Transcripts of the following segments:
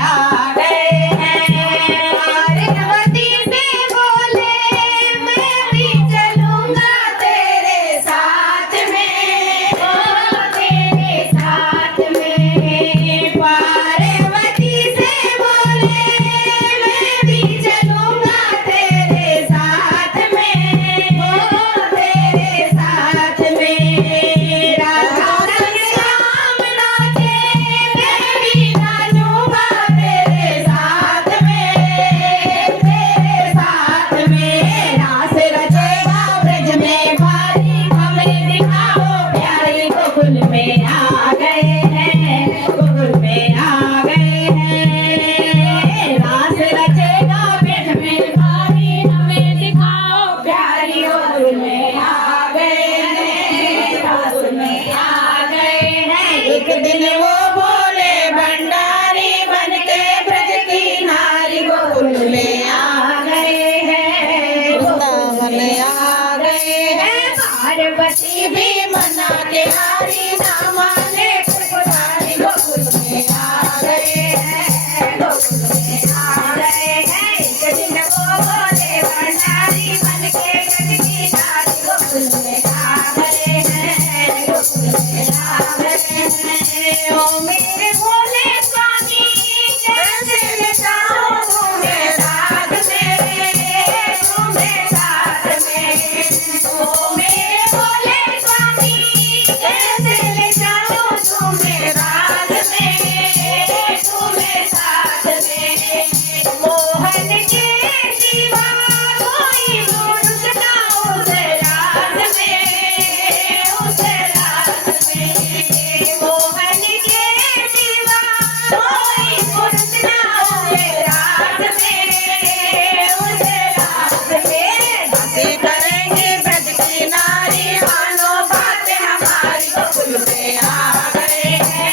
आ गए हैं। रेवती से बोले मैं भी चलूंगा तेरे साथ में, ओ तेरे साथ में। पार्वती से बोले मैं भी चलूंगा तेरे साथ में, ओ तेरे साथ में। राधा संग श्याम नाचे मैं भी नाचूंगा तेरे साथ में, तेरे साथ में। रास रचेगा ब्रज में भारी, हमें दिखाओ प्यारी। गोकुल में आ गए हैं, गोकुल में आ गए हैं। रास रचेगा ब्रज में भारी, हमें दिखाओ प्यारी। गोकुल में आ गए हैं, रास में आ गए हैं। एक दिन वो बोले भंडारी बन के ब्रज की नारी। गोकुल में आ गए हैं, वृंदावन आ गए हैं। पार्वती भी मना के हारी, ना माने पुजारी। गोकुल में आ गए हैं, गोकुल में आ गए हैं। एक दिन वो बोले भंडारी बन के ब्रज की नारी। गोकुल में आ गए हैं, गोकुल में आ गए हैं। ओ मेरे भोले स्वामी कैसे नचाओ तुम्हें रात में, तुम्हें रात में। ओ मेरे भोले स्वामी कैसे नचाओ तुम्हें रात में, तुम्हें साथ में। मोहन के सिवा कोई मूर्ख ना उस रात में, उस रात में। मोहन के सिवा कोई मूर्ख ना उस रात में, उस रात में। दासी करेंगे ब्रज की नारी, मानो बात हमारी। गोकुल में आ गए हैं,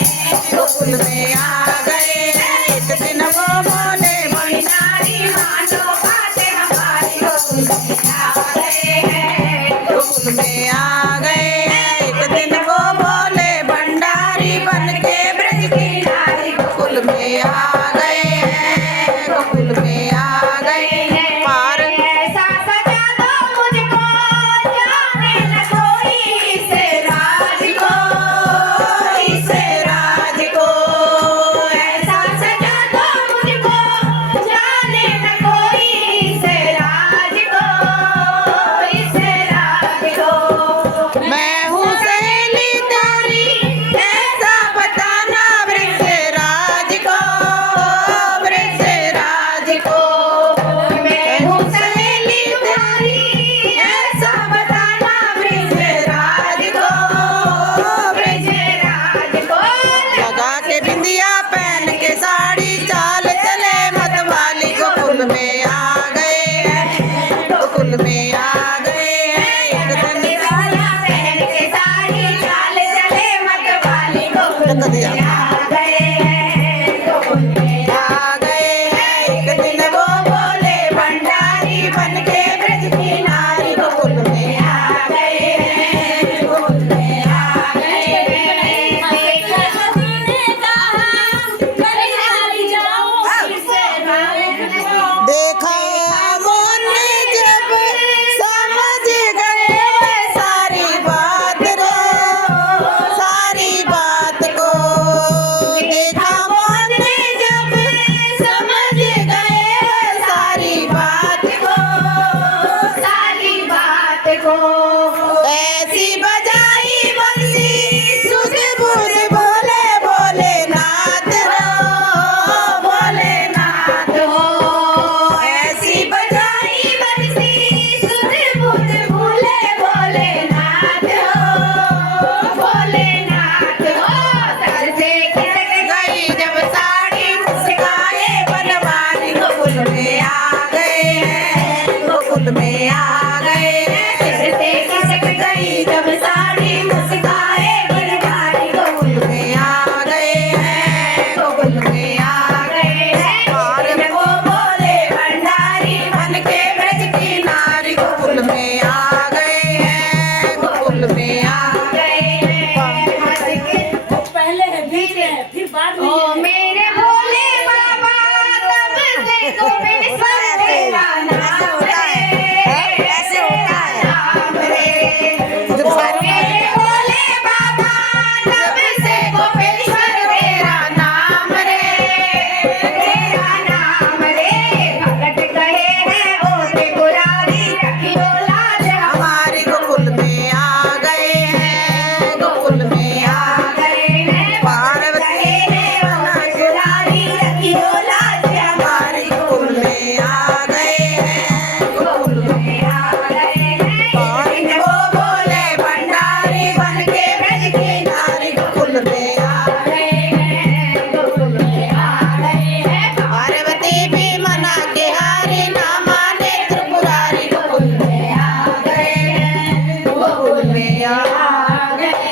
गोकुल में आ गए हैं। एक दिन वो बोले भंडारी, मानो बात हमारी। गोकुल में आ गए हैं, गोकुल में आ गए हैं। एक दिन वो बोले भंडारी बन के ब्रज की नारी। गोकुल में आ गए